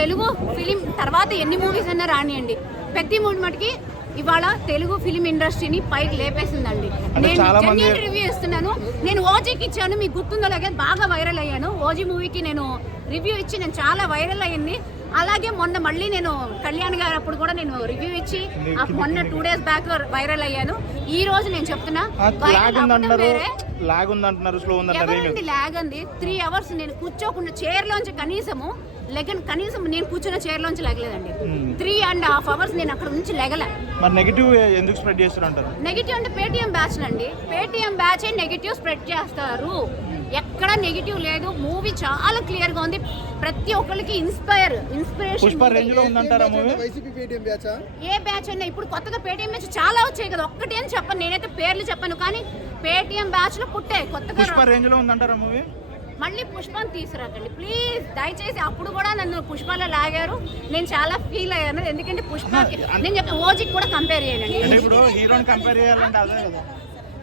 Telugu film తర్వాత ఎన్ని movies అన్నా రానియండి, పెద్ద మూవీ మటుకి ఇవాళ తెలుగు ఫిలిం ఇండస్ట్రీని పైకి లేపేసిందండి. నేను జెన్యూన్ రివ్యూ ఇస్తున్నాను. నేను ఓజీకి ఇచ్చాను, మీకు గుర్తుందో లేక బాగా వైరల్ అయ్యాను. ఓజీ మూవీకి నేను రివ్యూ ఇచ్చి నేను చాలా వైరల్ అయ్యింది. అలాగే మొన్న మళ్ళీ నేను కళ్యాణ్ గారు అప్పుడు కూడా నేను రివ్యూ ఇచ్చి మొన్న 2 days బ్యాక్ వైరల్ అయ్యాను. ఈ రోజు నేను చెప్తున్నా లాగ్ అంది 3 hours నేను కూర్చోకుండా చైర్లోంచి కనీసం నేను కూర్చున్న చైర్లోంచి లెగలేదండి. 3.5 hours నేను అక్కడ నుంచి లెగలే. నెగిటివ్ ఎందుకు స్ప్రెడ్ చేస్తారు? నెగిటివ్ అంటే పేటీఎం బ్యాచ్ అండి, పేటీఎం బ్యాచ్ నెగిటివ్ స్ప్రెడ్ చేస్తారు. ఎక్కడ నెగిటివ్ లేదు. మూవీ చాలా క్లియర్ గా ఉంది. ప్రతి ఒక్కరికి ఇన్స్పిరేషన్. ఏ బ్యాచ్ అయినా ఇప్పుడు కొత్తగా పేటీఎం బ్యాచ్ చాలా వచ్చాయి కదా, ఒక్కటే అని చెప్పను, నేనైతే పేర్లు చెప్పను, కానీ పేటీఎం బ్యాచ్ లో పుట్టే కొత్తగా మళ్ళీ పుష్పని తీసుకురాకండి ప్లీజ్ దయచేసి. అప్పుడు కూడా నన్ను పుష్పలో లాగారు, నేను చాలా ఫీల్ అయ్యాను. ఎందుకంటే పుష్పకి నేను చెప్పిన ఓజీకి కూడా కంపేర్ చేయండి.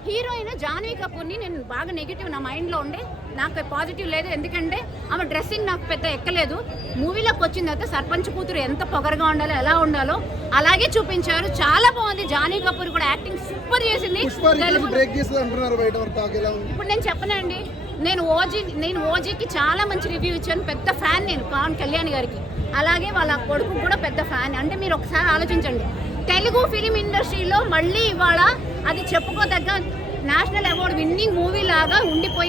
హీరోయిన్ జాన్వీ కపూర్ని నేను బాగా నెగిటివ్ నా మైండ్లో ఉండే, నాకు పాజిటివ్ లేదు. ఎందుకంటే ఆమె డ్రెస్సింగ్ నాకు పెద్ద ఎక్కలేదు. మూవీలోకి వచ్చిన తర్వాత సర్పంచ్ కూతురు ఎంత పొగరగా ఉండాలో ఎలా ఉండాలో అలాగే చూపించారు. చాలా బాగుంది. జాన్వీ కపూర్ కూడా యాక్టింగ్ సూపర్ చేసింది. ఇప్పుడు నేను చెప్పనండి, నేను ఓజీకి చాలా మంచి రివ్యూ ఇచ్చాను. పెద్ద ఫ్యాన్ నేను పవన్ కళ్యాణ్ గారికి, అలాగే వాళ్ళ కొడుకు కూడా పెద్ద ఫ్యాన్. అంటే మీరు ఒకసారి ఆలోచించండి, తెలుగు ఫిలిం ఇండస్ట్రీలో మళ్ళీ ఇవాళ అది చెప్పుకోదగ్గ నేషనల్ అవార్డు విన్నింగ్ మూవీ లాగా ఉండిపోయే